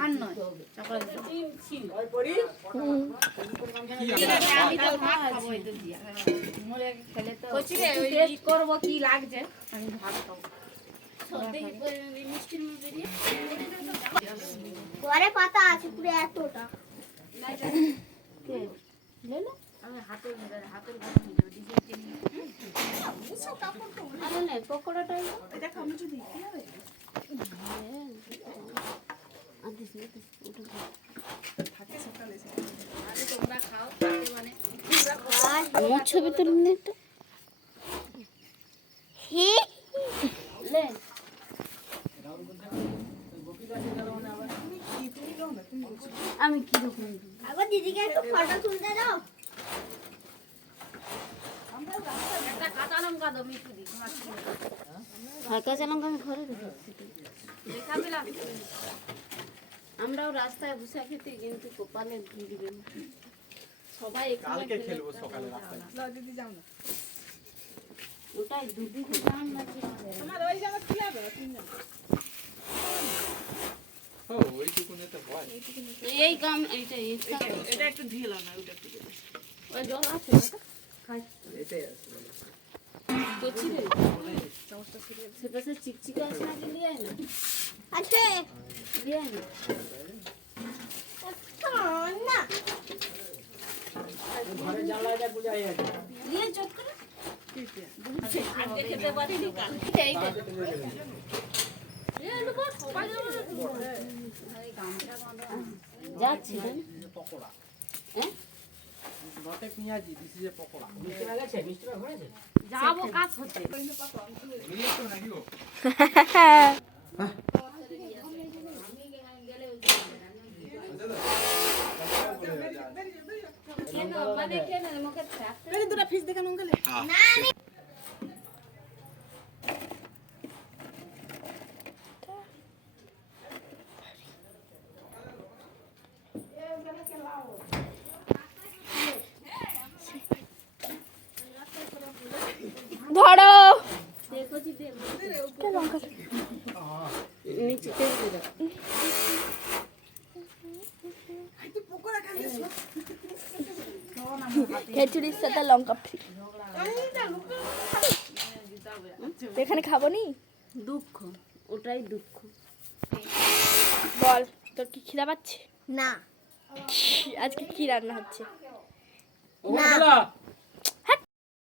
আর নয় চকলেট করবো কি লাগছে আমি ভাত খাবো পরে পাতা আছে পুরো এতটা আমি হাতের পকোড়াটা তোমরা খাও মানে আমার ছবি তুলুন একটু আমি কিরকম আবার দিদিকে একটু ফটো তুলতে দাও একটা কাঁচা লঙ্কা দাও মিঠু দি কাঁচা লঙ্কা আমি ঘরে রেখেছি দেখাবেলাম আমরাও রাস্তায় বসে খেতে কিন্তু কপালে ভিড়বে সবাই কালকে খেলবো সকালে রাস্তায় দিদি যাও না ওটাই দুধি খেলাম না তোমার ওই জায়গা কি হবে তিনজন ও ওইটুকুনে তো হয় এই গাম এইটা এটা একটু ঢিলা না ওটা একটু ওই জল আছে খাই এটাই আছে করছি রে সেটা সে চিকচিকা আছে না লিয়ে আয় না আছে লিয়ে আয় না না ঘরে জ্বালাটা বুঝাই আছে লিয়ে চট করে আজকে খেতে পারিনি কাল এইটা যাচ্ছি পকোড়া হ্যাঁ বটে পেঁয়াজি দিছি যে পকোড়া মিষ্টি লাগাছে মিষ্টি ভরেছে যাবো কাজ হতে মিলিয়ে তো নাকি গো কেন মানে কেন মুখে এই দুটো ফিস দেখে নুন গেলে না আমি ধরো নিচে তেল দিয়ে দাও খিচুড়ির সাথে লঙ্কা ফ্রি এখানে খাবো নি দুঃখ ওটাই দুঃখ বল তোর কি খিদা পাচ্ছে না আজকে কি রান্না হচ্ছে ও